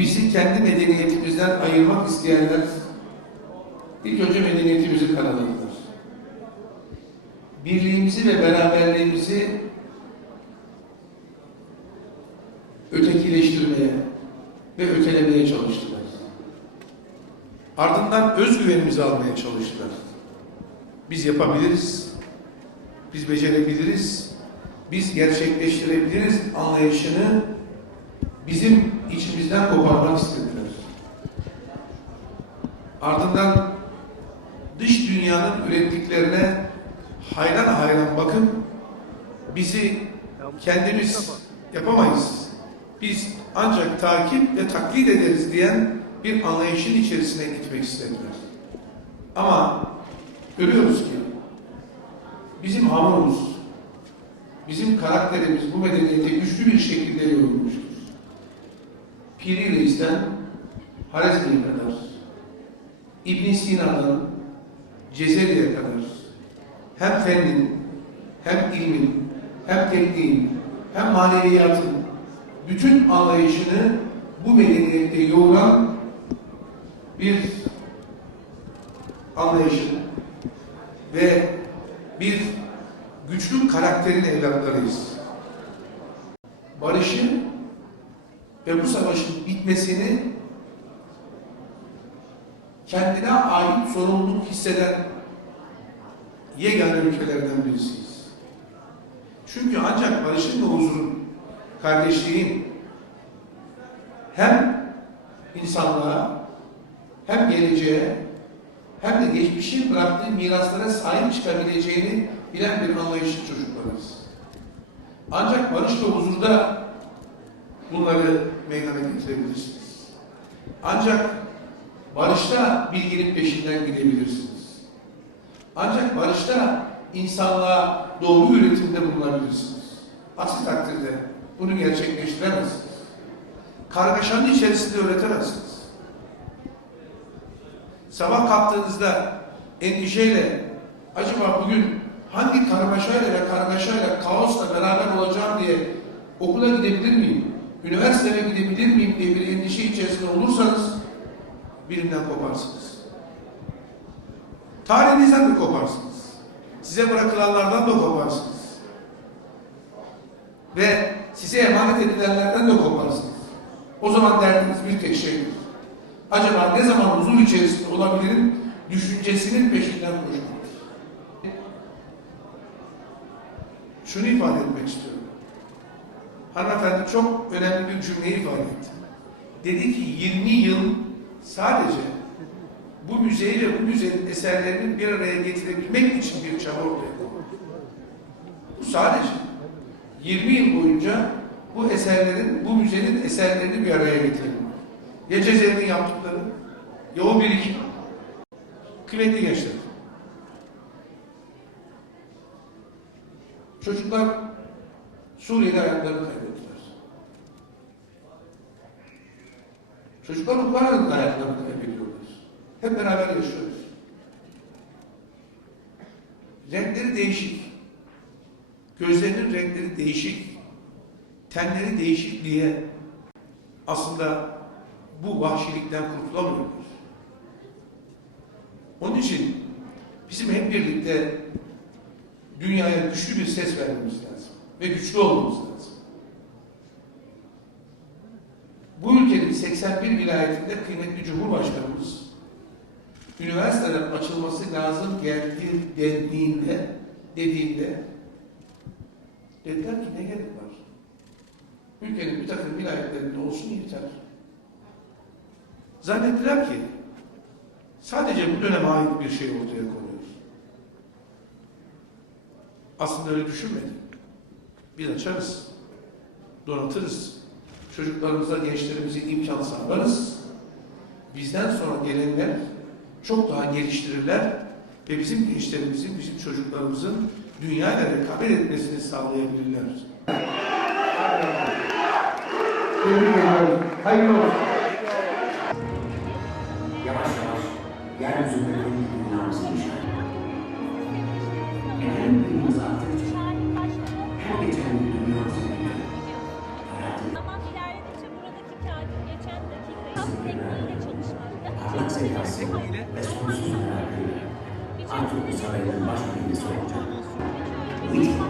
bizi kendi medeniyetimizden ayırmak isteyenler ilk önce medeniyetimizi karaladılar. Birliğimizi ve beraberliğimizi ötekileştirmeye ve ötelemeye çalıştılar. Ardından özgüvenimizi almaya çalıştılar. Biz yapabiliriz, biz becerebiliriz, biz gerçekleştirebiliriz anlayışını bizim içimizden koparmak istediler. Ardından dış dünyanın ürettiklerine hayran hayran bakıp bizi kendimiz yapamayız. Biz ancak takip ve taklit ederiz diyen bir anlayışın içerisine gitmek istediler. Ama görüyoruz ki bizim hamurumuz, bizim karakterimiz bu medeniyete güçlü bir şekilde yorulmuştur. Piri Reis'ten Harezmi'ye kadar, İbn Sina'dan Cezeri'ye kadar hem fennin, hem ilmin, hem tekniğin, hem maneviyatın bütün anlayışını bu medeniyette yoğuran bir anlayışın ve bir güçlü karakterin evlatlarıyız. Barışın ve bu savaşın bitmesini kendine ait sorumluluk hisseden yegane ülkelerden birisiyiz. Çünkü ancak barışın ve huzurun, kardeşliğin hem insanlığa hem geleceğe hem de geçmişin bıraktığı miraslara sahip çıkabileceğini bilen bir anlayışlı çocuklarız. Ancak barış ve huzurda bunları meydana getirebilirsiniz. Ancak barışta bilginin peşinden gidebilirsiniz. Ancak barışta insanlığa doğru üretimde bulunabilirsiniz. Aksi takdirde bunu gerçekleştiremezsiniz. Kargaşanın içerisinde öğretemezsiniz. Sabah kalktığınızda endişeyle acaba bugün hangi karmaşayla ve kargaşayla, kaosla beraber olacağım diye okula gidebilir miyim? Üniversiteye gidebilir miyim diye bir endişe içerisinde olursanız birinden koparsınız. Tarihinizden de koparsınız. Size bırakılanlardan da koparsınız. Ve size emanet edilenlerden de koparsınız. O zaman derdiniz bir tek şeydir. Acaba ne zaman huzur içerisinde olabilirim düşüncesinin peşinden koşmaktır. Şunu ifade etmek istiyorum. Hanımefendi çok önemli bir cümleyi ifade etti. Dedi ki 20 yıl sadece bu müzeyi ve bu müzenin eserlerinin bir araya getirebilmek için bir çaba ortaya. Bu sadece 20 yıl boyunca bu eserlerin, bu müzenin eserlerini bir araya getirebilmek. Ya Cezeri'nin yaptıkları, ya o birikim. Kıymetli gençler. Çocuklar Suriye'de hayatlarını kaybettiler. Çocuklar Ukrayna'da hayatlarını kaybediyorlar. Hep beraber yaşıyoruz. Renkleri değişik. Gözlerinin renkleri değişik. Tenleri değişik diye aslında bu vahşilikten kurtulamıyoruz. Onun için bizim hep birlikte dünyaya güçlü bir ses vermemiz lazım. Ve güçlü olmamız lazım. Bu ülkenin 81 vilayetinde kıymetli Cumhurbaşkanımız üniversitelerin açılması lazım geldiği dediğinde, dediğinde dediler ki ne gerek var? Ülkenin bir takım vilayetlerinde olsun yeter. Zannettiler ki sadece bu döneme ait bir şey ortaya konuyor. Aslında öyle düşünmedim. Biz açarız, donatırız, çocuklarımıza, gençlerimize imkan sağlarız. Bizden sonra gelenler çok daha geliştirirler ve bizim gençlerimizin, bizim çocuklarımızın dünyayla rekabet etmesini sağlayabilirler. Hayırlı olsun. Thank you.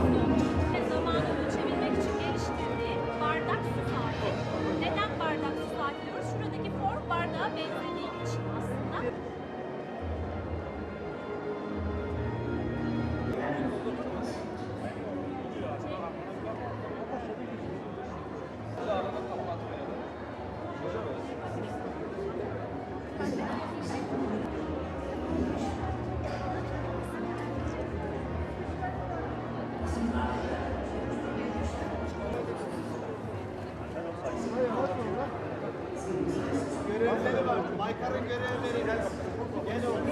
Baykar'ın görevleri gene oldu.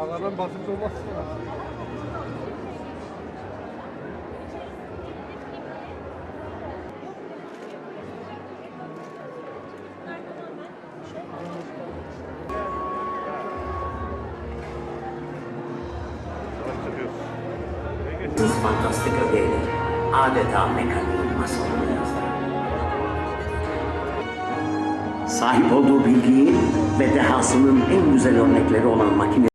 Ağlardan basınç olmaz. Biz fantastik ögeyle adeta mekaniğin masalını yazdı. Sahip olduğu bilgiyi ve dehasının en güzel örnekleri olan makine